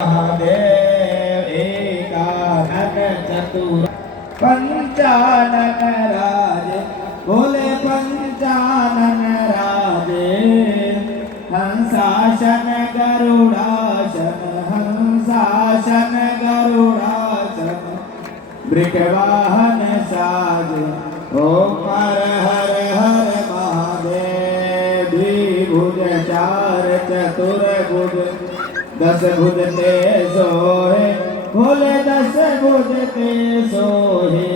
महादेव एकानन चतुर पंचानन राजे बोले पंचानन राजे हंसाशन गरुड़ाशन हंसाशन गरुड़ाशन वृषवाहन साज ओम हर हर हर महादेव द्विभुज चार चतुर्भुज दस भुज ते सोहे भोले दस भुज ते सोहे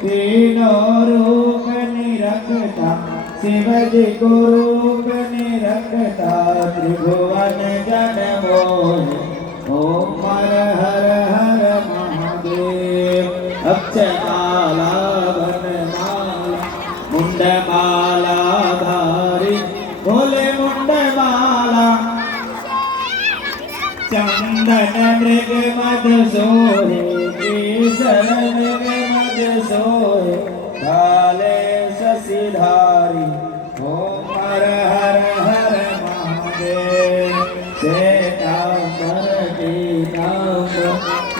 तीनों रूप निरखता शिव जी को रूप निरखता त्रिभुवन जन मोहे ओम हर हर हर महादेव अक्षमाला वनमाला मुंडमाला धारी भोले मुंडमाला चंदन मृग मद सोहे केसर मृग मद सोहे काले शशिधारी ओम हर हर हर महादेव श्वेतांबर पीतांबर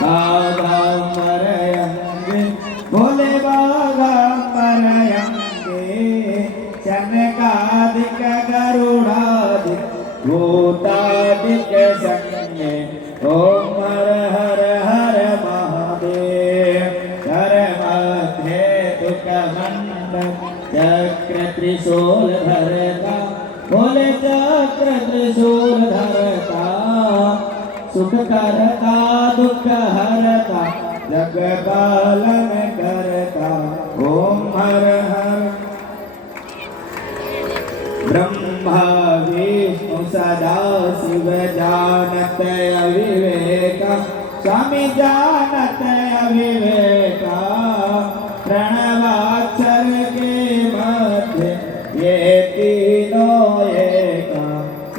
बागांबर अंगे भोले बागांबर अंगे शनकादिक गरुड़ादिक भूतादिक संगे ओम हर हर हर महादेव कर मध्य तुक मंडल चक्र त्रिशूल धरता भोले चक्र त्रिशूल धरता सुख करता दुख हरता जग पालन करता ओम हर हर ब्रह्मा विष्णु सदा शिव जानत अविवेका स्वामी जानत अविवेका प्रणवाक्षर के मध्य ये तीनों एका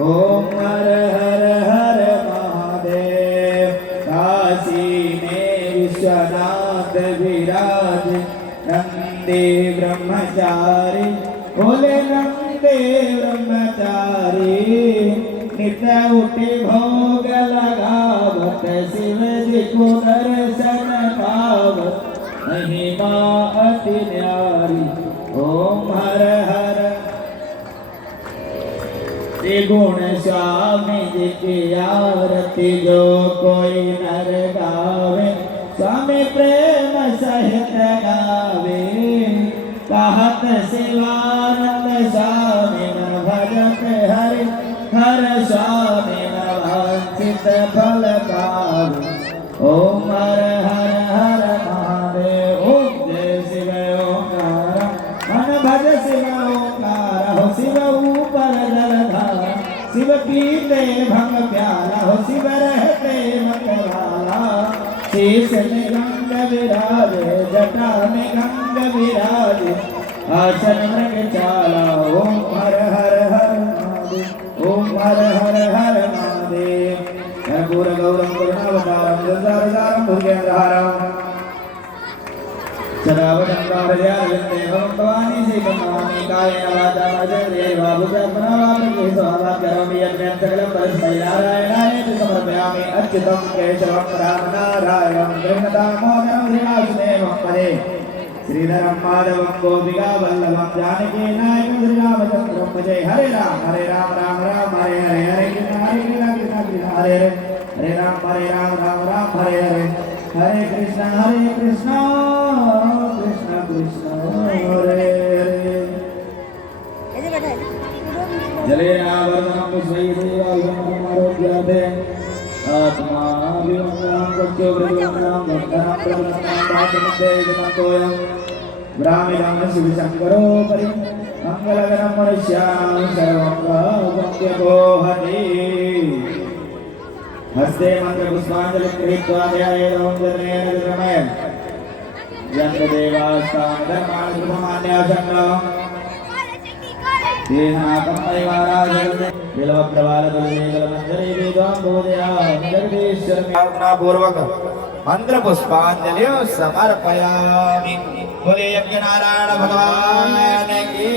ओम हर हर हर महादेव काशी में विश्वनाथ विराज नंदी ब्रह्मचारी भोले देव ब्रह्मचारी नित्य उठे भोग लगावत शिव जी को दर्शन पावत महिमा अति न्यारी ओम हर हर त्रिगुण स्वामी जी की आरती जो कोई नर गावे स्वामी प्रेम सहित गावे कहत शिवानंद स्वामी न भजत हरि हर स्वामी न वांछित फल पावे ओम हर हर हर महादेव ओम जय शिव ओंकार मन भज शिव ओंकार हो शिव ऊपर जलधारा शिव पीते भंग प्याला हो शिव रहते मतवाला शीश में गंग विराजे जटा में गंग विराजे आसन मृग चाला ओम हर हर हर महादेव ओम हर हर हर महादेव कर्पूर गौरम करुणावतारम जलधारम भुजगेन्द्रहारम सदा वदन्तारयालयन्ते भगवानी श्रीभगवानी कायेन वाचा मनसेन्द्रियैर्वा बुद्ध्यात्मनावाप्नोति स्वाहात् करोमि यज्ञं सकलं परस्मै नारायणाय समर्पयामि अच्युतं केशवं रामनारायणं कृष्णदामोदरं श्रीवासुदेवं वन्दे श्रीधरं माधवं गोपिकावल्लभं जानकीनायकं श्रीरामचन्द्रं भजे हरे राम राम राम हरे हरे हरे कृष्ण कृष्ण हरे हरे हरे राम राम हरे हरे हरे कृष्ण कृष्ण कृष्ण हरे हरे जलेनावर्तनं पुष्पैर्देवालयमारोग्यते आत्मा विमंगलं कच्चो ब्रह्मणां भक्तानां प्रभुनां पातमते जगतोयं ब्राह्मणं शिवशंकरो परि मंगलगणं मनुष्याणां सर्वं भक्त्यको हरि हस्ते मंत्र पुष्पांजलि कृत्वा ध्यायेदं जनेन जगमयं यन्त्रदेवास्तां धर्मान् प्रथमान्यासङ्गम् देहाकं परिवाराजगते बिल्वप्रवालतुलसीकलमञ्जरी वेदां बोधयामि जगदीश्वरं प्रार्थनापूर्वक मंत्र पुष्पांजलि समर्पयामि बोले यज्ञ नारायण भगवान की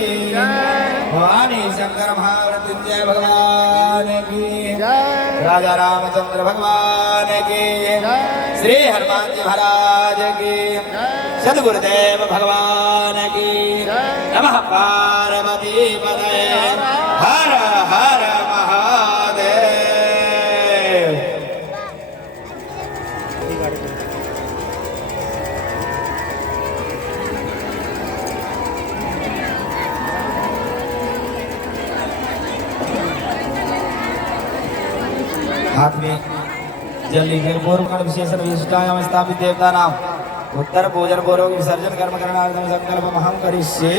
भवानी शंकर महामृत्युंजय भगवान की जय। राजा रामचंद्र भगवान की, श्री हनुमान जी महाराज की, सदगुरुदेव भगवान की, नमः पार्वती पतये, हर हर महादेव। हाथ में जल लेकर पूर्व विशेषण विशिष्टायाम स्थापित देवता नाम उत्तर पूजन पूर्वक विसर्जन कर्म करना संकल्प महम करिष्ये।